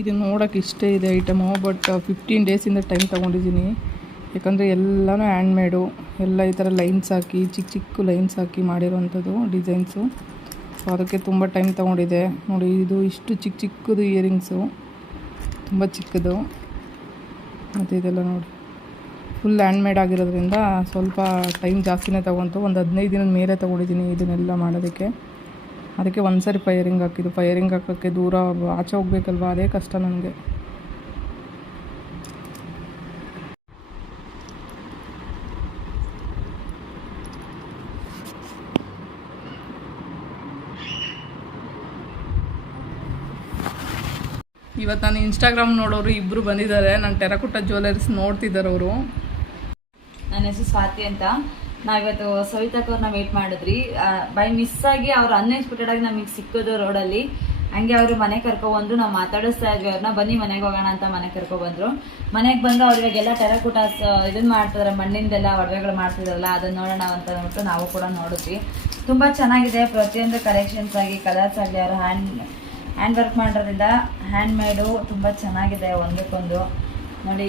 ಇದು ನೋಡೋಕೆ ಇಷ್ಟೇ ಇದೆ ಐಟಮು ಬಟ್ ಫಿಫ್ಟೀನ್ ಡೇಸಿಂದ ಟೈಮ್ ತೊಗೊಂಡಿದ್ದೀನಿ. ಯಾಕಂದರೆ ಎಲ್ಲನೂ ಹ್ಯಾಂಡ್ಮೇಡು ಎಲ್ಲ ಈ ಥರ ಲೈನ್ಸ್ ಹಾಕಿ ಚಿಕ್ಕ ಚಿಕ್ಕ ಲೈನ್ಸ್ ಹಾಕಿ ಮಾಡಿರೋವಂಥದ್ದು ಡಿಸೈನ್ಸು ಸೊ ಅದಕ್ಕೆ ತುಂಬ ಟೈಮ್ ತೊಗೊಂಡಿದೆ. ನೋಡಿ, ಇದು ಇಷ್ಟು ಚಿಕ್ಕ ಚಿಕ್ಕದು ಇಯರಿಂಗ್ಸು ತುಂಬ ಚಿಕ್ಕದು. ಮತ್ತು ಇದೆಲ್ಲ ನೋಡಿ ಫುಲ್ ಹ್ಯಾಂಡ್ಮೇಡ್ ಆಗಿರೋದ್ರಿಂದ ಸ್ವಲ್ಪ ಟೈಮ್ ಜಾಸ್ತಿನೇ ತೊಗೊಂತು ಒಂದು ಹದಿನೈದು ದಿನದ ಮೇಲೆ ತೊಗೊಂಡಿದ್ದೀನಿ ಇದನ್ನೆಲ್ಲ ಮಾಡೋದಕ್ಕೆ. ಅದಕ್ಕೆ ಒಂದ್ಸರಿ ಫೈರಿಂಗ್ ಹಾಕಿದ್ದು. ಫೈರಿಂಗ್ ಹಾಕೋಕ್ಕೆ ದೂರ ಆಚೆ ಹೋಗ್ಬೇಕಲ್ವಾ? ಅದೇ ಕಷ್ಟ ನನಗೆ. ಇವತ್ತು ನಾನು ಇನ್ಸ್ಟಾಗ್ರಾಮ್ ನೋಡೋರು ಇಬ್ಬರು ಬಂದಿದ್ದಾರೆ. ನಾನು ಟೆರಕುಟ್ಟ ಜ್ಯುವೆಲರ್ಸ್ ನೋಡ್ತಿದ್ದಾರೆ ಅವರು. ನನ್ನ ಹೆಸರು ಸ್ವಾತಿ ಅಂತ. ನಾವಿವತ್ತು ಕೌರ್ನ ವೇಟ್ ಮಾಡಿದ್ರಿ ಬೈ ಮಿಸ್ ಆಗಿ ಅವ್ರು ಅನ್ಎಕ್ಸ್ಪೆಕ್ಟೆಡ್ ಆಗಿ ನಮಗೆ ಸಿಕ್ಕೋದು ರೋಡಲ್ಲಿ ಹಂಗೆ ಅವರು ಮನೆ ಕರ್ಕೊಬಂದ್ರು ನಾವು ಮಾತಾಡಿಸ್ತಾ ಇದ್ವಿ. ಅವ್ರನ್ನ ಬನ್ನಿ ಮನೆಗೆ ಹೋಗೋಣ ಅಂತ ಮನೆ ಕರ್ಕೊಬಂದ್ರು ಮನೆಗೆ ಬಂದು ಅವ್ರಿಗೆಲ್ಲ ಟೆರಕೂಟ ಇದನ್ನ ಮಾಡ್ತಿದಾರೆ, ಮಣ್ಣಿಂದೆಲ್ಲ ಒಡವೆಗಳು ಮಾಡ್ತಿದ್ರಲ್ಲ ಅದನ್ನ ನೋಡೋಣ ಅಂತ ಅಂದ್ಬಿಟ್ಟು ನಾವು ಕೂಡ ನೋಡಿದ್ವಿ. ತುಂಬಾ ಚೆನ್ನಾಗಿದೆ. ಪ್ರತಿಯೊಂದು ಕಲೆಕ್ಷನ್ಸ್ ಆಗಿ ಕಲರ್ಸ್ ಆಗಲಿ ಅವರು ಹ್ಯಾಂಡ್ ಹ್ಯಾಂಡ್ ವರ್ಕ್ ಮಾಡೋದ್ರಿಂದ ಹ್ಯಾಂಡ್ ಮೇಡು ತುಂಬ ಚೆನ್ನಾಗಿದೆ ಒಂದಕ್ಕೊಂದು. ನೋಡಿ.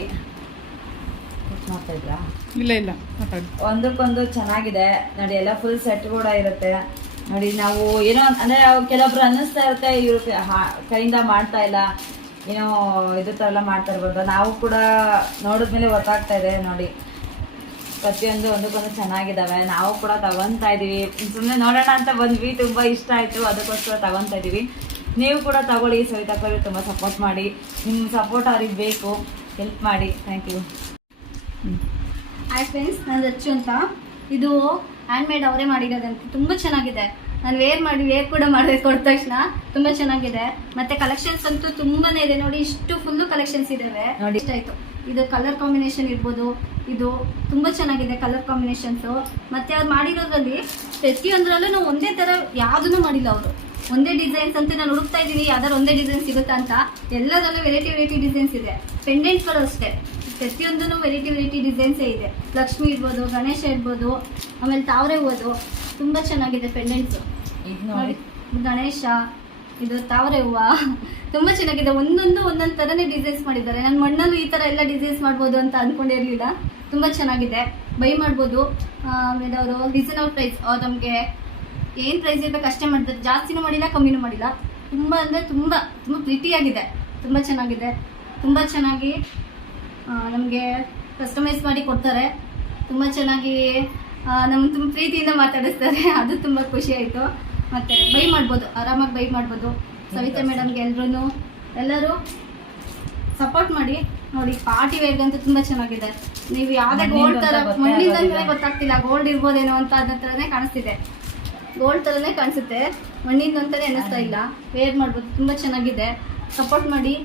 ಇದ್ರಾ ಇಲ್ಲ ಇಲ್ಲ ಮಾತಾಡಿ. ಒಂದಕ್ಕೊಂದು ಚೆನ್ನಾಗಿದೆ. ನೋಡಿ ಎಲ್ಲ ಫುಲ್ ಸೆಟ್ ಕೂಡ ಇರುತ್ತೆ. ನೋಡಿ ನಾವು ಏನೋ ಅಂದ್ರೆ ಕೆಲವೊಬ್ರು ಅನ್ನಿಸ್ತಾ ಇರುತ್ತೆ ಇವ್ರು ಕೈಯಿಂದ ಮಾಡ್ತಾ ಇಲ್ಲ. ಏನೋ ಇದು ಥರ ಎಲ್ಲ ಮಾಡ್ತಾ ಇರ್ಬೋದು. ನಾವು ಕೂಡ ನೋಡಿದ್ಮೇಲೆ ಗೊತ್ತಾಗ್ತಾ ಇದೆ ನೋಡಿ. ಪ್ರತಿಯೊಂದು ಒಂದಕ್ಕೊಂದು ಚೆನ್ನಾಗಿದ್ದಾವೆ. ನಾವು ಕೂಡ ತಗೊಂತಾ ಇದೀವಿ. ಸುಮ್ಮನೆ ನೋಡೋಣ ಅಂತ ಬಂದ್ವಿ ತುಂಬಾ ಇಷ್ಟ ಆಯ್ತು. ಅದಕ್ಕೋಸ್ಕರ ತಗೊಂತಾ ಇದೀವಿ. ನೀವು ಕೂಡ ತಗೊಳ್ಳಿ. ಸವಿತಾಕವ್ರಿಗೆ ತುಂಬ ಸಪೋರ್ಟ್ ಮಾಡಿ. ನಿಮ್ಮ ಸಪೋರ್ಟ್ ಅವ್ರಿಗೆ ಬೇಕು. ಹೆಲ್ಪ್ ಮಾಡಿ. ಥ್ಯಾಂಕ್ ಯು ಹಾಯ್ ಫ್ರೆಂಡ್ಸ್ ನಾನು ಅಚ್ಚು ಅಂತ. ಇದು ಹ್ಯಾಂಡ್ ಮೇಡ್ ಅವರೇ ಮಾಡಿರೋದಂತೆ ತುಂಬ ಚೆನ್ನಾಗಿದೆ. ನಾನು ವೇರ್ ಮಾಡಿ ವೇರ್ ಕೂಡ ಮಾಡಿದೆ ಕೊಟ್ಟ ತಕ್ಷಣ. ತುಂಬ ಚೆನ್ನಾಗಿದೆ. ಮತ್ತೆ ಕಲೆಕ್ಷನ್ಸ್ ಅಂತೂ ತುಂಬಾನೇ ಇದೆ. ನೋಡಿ ಇಷ್ಟು ಫುಲ್ಲು ಕಲೆಕ್ಷನ್ಸ್ ಇದಾವೆ. ನೋಡಿ. ಇಷ್ಟ ಆಯ್ತು. ಇದು ಕಲರ್ ಕಾಂಬಿನೇಷನ್ ಇರ್ಬೋದು. ಇದು ತುಂಬ ಚೆನ್ನಾಗಿದೆ ಕಲರ್ ಕಾಂಬಿನೇಷನ್ಸು ಮತ್ತೆ ಅವ್ರು ಮಾಡಿರೋದ್ರಲ್ಲಿ ಪ್ರತಿಯೊಂದರಲ್ಲೂ ನಾವು ಒಂದೇ ಥರ ಯಾವುದನ್ನು ಮಾಡಿಲ್ಲ ಅವರು. ಒಂದೇ ಡಿಸೈನ್ಸ್ ಅಂತ ನಾನು ಹುಡುಕ್ತಾ ಇದ್ದೀನಿ. ಯಾವ್ದಾರು ಒಂದೇ ಡಿಸೈನ್ ಸಿಗುತ್ತಾ ಅಂತ. ಎಲ್ಲದರಲ್ಲೂ ವೆರೈಟಿ ವೆರೈಟಿ ಡಿಸೈನ್ಸ್ ಇದೆ. ಪೆಂಡೆಂಟ್ಗಳು ಅಷ್ಟೇ. ಪ್ರತಿಯೊಂದೂ ವೆರೈಟಿ ವೆರೈಟಿ ಡಿಸೈನ್ಸೇ ಇದೆ. ಲಕ್ಷ್ಮಿ ಇರ್ಬೋದು ಗಣೇಶ ಇರ್ಬೋದು ಆಮೇಲೆ ತಾವರೆ ಹೂವದು. ತುಂಬ ಚೆನ್ನಾಗಿದೆ ಪೆಂಡೆಂಟ್ಸು ನೋಡಿ. ಗಣೇಶ ಇದು ತಾವರೆ ಹೂವು. ತುಂಬ ಚೆನ್ನಾಗಿದೆ. ಒಂದೊಂದು ಒಂದೊಂದು ಥರನೇ ಡಿಸೈನ್ಸ್ ಮಾಡಿದ್ದಾರೆ. ನಾನು ಮಣ್ಣಲ್ಲೂ ಈ ಥರ ಎಲ್ಲ ಡಿಸೈನ್ಸ್ ಮಾಡ್ಬೋದು ಅಂತ ಅಂದ್ಕೊಂಡಿರಲಿಲ್ಲ ತುಂಬ ಚೆನ್ನಾಗಿದೆ. ಬೈ ಮಾಡ್ಬೋದು. ಆಮೇಲೆ ಅವರು ರೀಸನಬಲ್ ಪ್ರೈಸ್ ಅವ್ರು ನಮಗೆ ಏನು ಪ್ರೈಸ್ ಇರಬೇಕು ಅಷ್ಟೇ ಮಾಡಿದ್ದಾರೆ ಜಾಸ್ತಿನೂ ಮಾಡಿಲ್ಲ ಕಮ್ಮಿನೂ ಮಾಡಿಲ್ಲ. ತುಂಬ ಅಂದರೆ ತುಂಬ ತುಂಬ ಪ್ರೀತಿಯಾಗಿದೆ ತುಂಬ ಚೆನ್ನಾಗಿದೆ. ತುಂಬ ಚೆನ್ನಾಗಿ ನಮಗೆ ಕಸ್ಟಮೈಸ್ ಮಾಡಿ ಕೊಡ್ತಾರೆ. ತುಂಬ ಚೆನ್ನಾಗಿ ನಮ್ಮ ತುಂಬ ಪ್ರೀತಿಯಿಂದ ಮಾತಾಡಿಸ್ತಾರೆ. ಅದು ತುಂಬ ಖುಷಿ ಆಯಿತು. ಮತ್ತು ಬೈ ಮಾಡ್ಬೋದು ಆರಾಮಾಗಿ ಬೈ ಮಾಡ್ಬೋದು. ಸವಿತಾ ಮೇಡಮ್ಗೆ ಎಲ್ಲರೂ ಎಲ್ಲರೂ ಸಪೋರ್ಟ್ ಮಾಡಿ. ನೋಡಿ ಪಾರ್ಟಿ ವೇರ್ಗಂತೂ ತುಂಬ ಚೆನ್ನಾಗಿದೆ. ನೀವು ಯಾವುದೇ ಗೋಲ್ಡ್ ಥರ ಮಣ್ಣಿಂದು ಗೊತ್ತಾಗ್ತಿಲ್ಲ. ಗೋಲ್ಡ್ ಇರ್ಬೋದೇನೋ ಅಂತ ಅದ ಥರನೇ ಕಾಣಿಸ್ತಿದೆ. ಗೋಲ್ಡ್ ಥರನೇ ಕಾಣಿಸುತ್ತೆ. ಮಣ್ಣಿಂದ ಅಂತಲೇ ಅನ್ನಿಸ್ತಾ ಇಲ್ಲ. ವೇರ್ ಮಾಡ್ಬೋದು. ತುಂಬ ಚೆನ್ನಾಗಿದೆ. ಸಪೋರ್ಟ್ ಮಾಡಿ.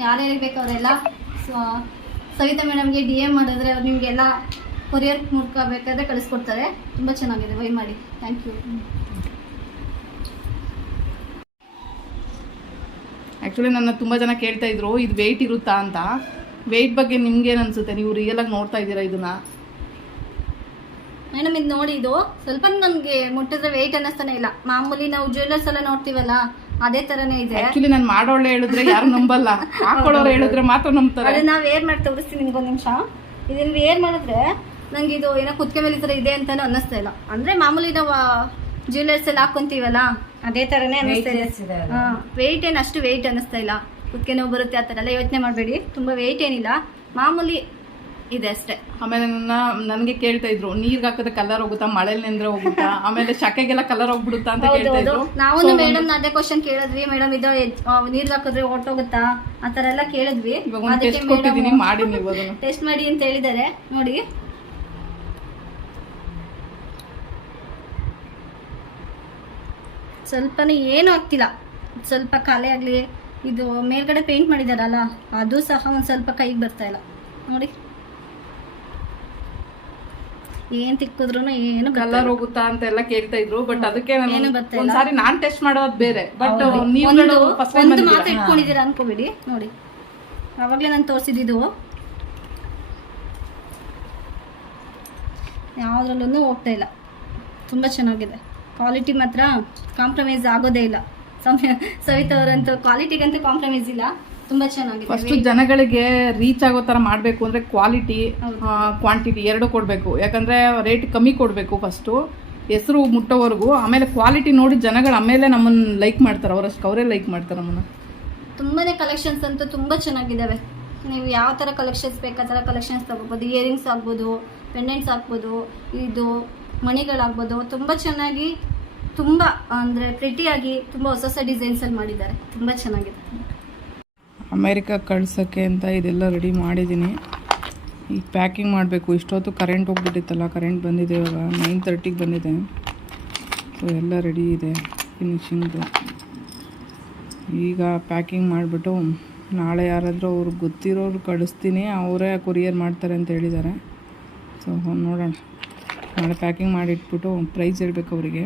ಯಾರ್ಯಾರಿಗೆ ಬೇಕು ಅವರೆಲ್ಲ ಸವಿತಾ ಮೇಡಮ್ಗೆ ಡಿ ಎಂ ಮಾಡಿದ್ರೆ ಅವ್ರು ನಿಮಗೆಲ್ಲ ಕೊರಿಯರ್ ಮೂಲಕ ಬೇಕಾದ್ರೆ ಕಳಿಸ್ಕೊಡ್ತಾರೆ. ತುಂಬ ಚೆನ್ನಾಗಿದೆ. ವೈ ಮಾಡಿ. ಥ್ಯಾಂಕ್ ಯು ಆ್ಯಕ್ಚುಲಿ ನನ್ನ ತುಂಬ ಜನ ಕೇಳ್ತಾ ಇದ್ರು ಇದು ವೆಯ್ಟ್ ಇರುತ್ತಾ ಅಂತ. ವೆಯ್ಟ್ ಬಗ್ಗೆ ನಿಮ್ಗೇನು ಅನಿಸುತ್ತೆ? ನೀವು ರಿಯಲ್ ಆಗಿ ನೋಡ್ತಾ ಇದ್ದೀರಾ ಇದನ್ನು? ಮೇಡಮ್ ಇದು ನೋಡಿ ಇದು ಸ್ವಲ್ಪ ನನಗೆ ಮುಟ್ಟಿದ್ರೆ ವೆಯ್ಟ್ ಅನ್ನಿಸ್ತಾನೆ ಇಲ್ಲ. ಮಾಮೂಲಿ ನಾವು ಜ್ಯುವೆಲ್ಲರ್ಸ್ ಎಲ್ಲ ನೋಡ್ತೀವಲ್ಲ ಅದೇ ತರನೇ ಇದೆ. ಆಕ್ಚುಲಿ ನಾನು ಮಾಡೋಳೆ ಹೇಳಿದ್ರೆ ಯಾರು ನಂಬಲ್ಲ. ಹಾಕೊಳ್ಳೋರು ಹೇಳಿದ್ರೆ ಮಾತ್ರ ನಂಬ್ತಾರೆ. ಅದನ್ನ ವೇರ್ ಮಾಡಿ ತೋರಿಸ್ತೀನಿ ನಿಮ್ಗೆ ಒಂದು ನಿಮಿಷ? ಇದನ್ನ ವೇರ್ ಮಾಡಿದ್ರೆ ನಂಗೆ ಇದು ಏನೋ ಕುತ್ಕೆ ಮೇಲೆ ಈ ಥರ ಇದೆ ಅಂತಾನೆ ಅನ್ನಿಸ್ತಾ ಇಲ್ಲ. ಅಂದ್ರೆ ಮಾಮೂಲಿ ನಾವು ಜ್ಯುವೆಲ್ಲರ್ಸ್ ಎಲ್ಲ ಹಾಕೊಂತೀವಲ್ಲ? ಅದೇ ತರನೇ ಅನ್ನಿಸ್ತಾ ಇದೆ. ವೆಯ್ಟ್ ಏನು ಅಷ್ಟು ವೆಯ್ಟ್ ಅನ್ನಿಸ್ತಾ ಇಲ್ಲ. ಕುತ್ಕೆ ನೋವು ಬರುತ್ತೆ ಆ ಥರ ಎಲ್ಲ ಯೋಚನೆ ಮಾಡಬೇಡಿ. ತುಂಬ ವೆಯ್ಟ್ ಏನಿಲ್ಲ. ಮಾಮೂಲಿ ಇದೆ ಅಷ್ಟೇ. ಆಮೇಲೆ ನನ್ನ ನನಗೆ ಕೇಳ್ತಾ ಇದ್ರು ನೀರ್ಗೆ ಹಾಕಿದ್ರೆ ಕಲರ್ ಹೋಗುತ್ತಾ? ಮಳೆಲಿ ನೆಂದ್ರೆ ಹೋಗುತ್ತಾ? ಆಮೇಲೆ ಶಕೆಗೆಲ್ಲ ಕಲರ್ ಹೋಗ್ಬಿಡುತ್ತಾ? ಅಂತ ಹೇಳ್ತಾ ಕೇಳ್ತಾ ಇದ್ರು. ನಾವು ಮೇಡಮ್ ಅದೇ ಕ್ವಶನ್ ಕೇಳಿದ್ವಿ. ಮೇಡಮ್ ಇದು ನೀರ್ಗೆ ಹಾಕಿದ್ರೆ ಹೊರ್ಟೋಗುತ್ತಾ ಆ ಥರ ಎಲ್ಲ ಕೇಳಿದ್ವಿ. ಕೊಟ್ಟಿದ್ದೀನಿ ಮಾಡಿ ನೀವು ಟೆಸ್ಟ್ ಮಾಡಿ ಅಂತ ಹೇಳಿದ್ದಾರೆ. ನೋಡಿ. ಸ್ವಲ್ಪನೇ ಏನೂ ಆಗ್ತಿಲ್ಲ. ಸ್ವಲ್ಪ ಖಾಲಿ ಆಗಲಿ ಇದು ಮೇಲ್ಗಡೆ ಪೇಂಟ್ ಮಾಡಿದಾರಲ್ಲ ಅದು ಸಹ ಒಂದು ಸ್ವಲ್ಪ ಕೈಗೆ ಬರ್ತಾ ಇಲ್ಲ. ನೋಡಿ. ಏನು ತಿಕ್ಕಿದ್ರು ಏನು ಕಲರ್ ಹೋಗುತ್ತಾ ಅಂತ ಎಲ್ಲ ಕೇಳ್ತಾ ಇದ್ರು ಬಟ್ ಅದಕ್ಕೆ ಏನು ನಾನು ಬರ್ತಾ ಇಲ್ಲ. ಒಂದ್ಸಾರಿ ನಾನ್ ಟೆಸ್ಟ್ ಮಾಡೋದು ಬೇರೆ. ಬಟ್ ನೀವು ಒಂದು ಮಾತು ಇಟ್ಕೊಂಡಿದ್ದೀರಾ ಅನ್ಕೋಬೇಡಿ. ನೋಡಿ. ಆವಾಗಲೇ ನಾನು ತೋರಿಸಿದ್ದು ಯಾವುದ್ರಲ್ಲೂ ಹೋಗ್ತಾ ಇಲ್ಲ. ತುಂಬ ಚೆನ್ನಾಗಿದೆ. ಕ್ವಾಲಿಟಿ ಮಾತ್ರ ಕಾಂಪ್ರಮೈಸ್ ಆಗೋದೇ ಇಲ್ಲ. ಸಮಯ ಸವಿತಾ ಅವರಂತೂ ಕ್ವಾಲಿಟಿಗಂತೂ ಕಾಂಪ್ರಮೈಸ್ ಇಲ್ಲ. ತುಂಬಾ ಚೆನ್ನಾಗಿದೆ. ಫಸ್ಟ್ ಜನಗಳಿಗೆ ರೀಚ್ ಆಗೋ ಥರ ಮಾಡಬೇಕು ಅಂದರೆ ಕ್ವಾಲಿಟಿ ಕ್ವಾಂಟಿಟಿ ಎರಡು ಕೊಡಬೇಕು. ಯಾಕಂದರೆ ರೇಟ್ ಕಮ್ಮಿ ಕೊಡಬೇಕು ಫಸ್ಟು ಹೆಸರು ಮುಟ್ಟೋವರೆಗೂ ಆಮೇಲೆ ಕ್ವಾಲಿಟಿ ನೋಡಿ ಜನಗಳು ಆಮೇಲೆ ನಮ್ಮನ್ನು ಲೈಕ್ ಮಾಡ್ತಾರೆ. ಅವರಷ್ಟು ಅವರೇ ಲೈಕ್ ಮಾಡ್ತಾರೆ ನಮ್ಮನ್ನು. ತುಂಬಾನೇ ಕಲೆಕ್ಷನ್ಸ್ ಅಂತೂ ತುಂಬಾ ಚೆನ್ನಾಗಿದ್ದಾವೆ ನೀವು ಯಾವ ಥರ ಕಲೆಕ್ಷನ್ಸ್ ಬೇಕಾ ಆ ಥರ ಕಲೆಕ್ಷನ್ಸ್ ತಗೋಬೋದು. ಇಯರಿಂಗ್ಸ್ ಆಗ್ಬೋದು ಪೆಂಡೆಂಟ್ಸ್ ಆಗ್ಬೋದು ಇದು ಮಣಿಗಳಾಗ್ಬೋದು. ತುಂಬ ಚೆನ್ನಾಗಿ ತುಂಬ ಅಂದರೆ ಪ್ರಿಟಿಯಾಗಿ ತುಂಬ ಹೊಸ ಹೊಸ ಡಿಸೈನ್ಸಲ್ಲಿ ಮಾಡಿದ್ದಾರೆ. ತುಂಬ ಚೆನ್ನಾಗಿದೆ. ಅಮೇರಿಕಾ ಕಳ್ಸೋಕ್ಕೆ ಅಂತ ಇದೆಲ್ಲ ರೆಡಿ ಮಾಡಿದ್ದೀನಿ. ಈಗ ಪ್ಯಾಕಿಂಗ್ ಮಾಡಬೇಕು. ಇಷ್ಟೊತ್ತು ಕರೆಂಟ್ ಹೋಗ್ಬಿಟ್ಟಿತ್ತಲ್ಲ ಕರೆಂಟ್ ಬಂದಿದೆ ಇವಾಗ ನೈನ್ ತರ್ಟಿಗೆ ಬಂದಿದೆ. ಸೊ ಎಲ್ಲ ರೆಡಿ ಇದೆ ಫಿನಿಶಿಂಗು ಈಗ ಪ್ಯಾಕಿಂಗ್ ಮಾಡಿಬಿಟ್ಟು ನಾಳೆ ಯಾರಾದರೂ ಅವ್ರಿಗೆ ಗೊತ್ತಿರೋರು ಕಳಿಸ್ತೀನಿ. ಅವರೇ ಕೊರಿಯರ್ ಮಾಡ್ತಾರೆ ಅಂತ ಹೇಳಿದ್ದಾರೆ. ಸೊ ನೋಡೋಣ. ನಾಳೆ ಪ್ಯಾಕಿಂಗ್ ಮಾಡಿಟ್ಬಿಟ್ಟು ಪ್ರೈಸ್ ಹೇಳ್ಬೇಕು ಅವರಿಗೆ.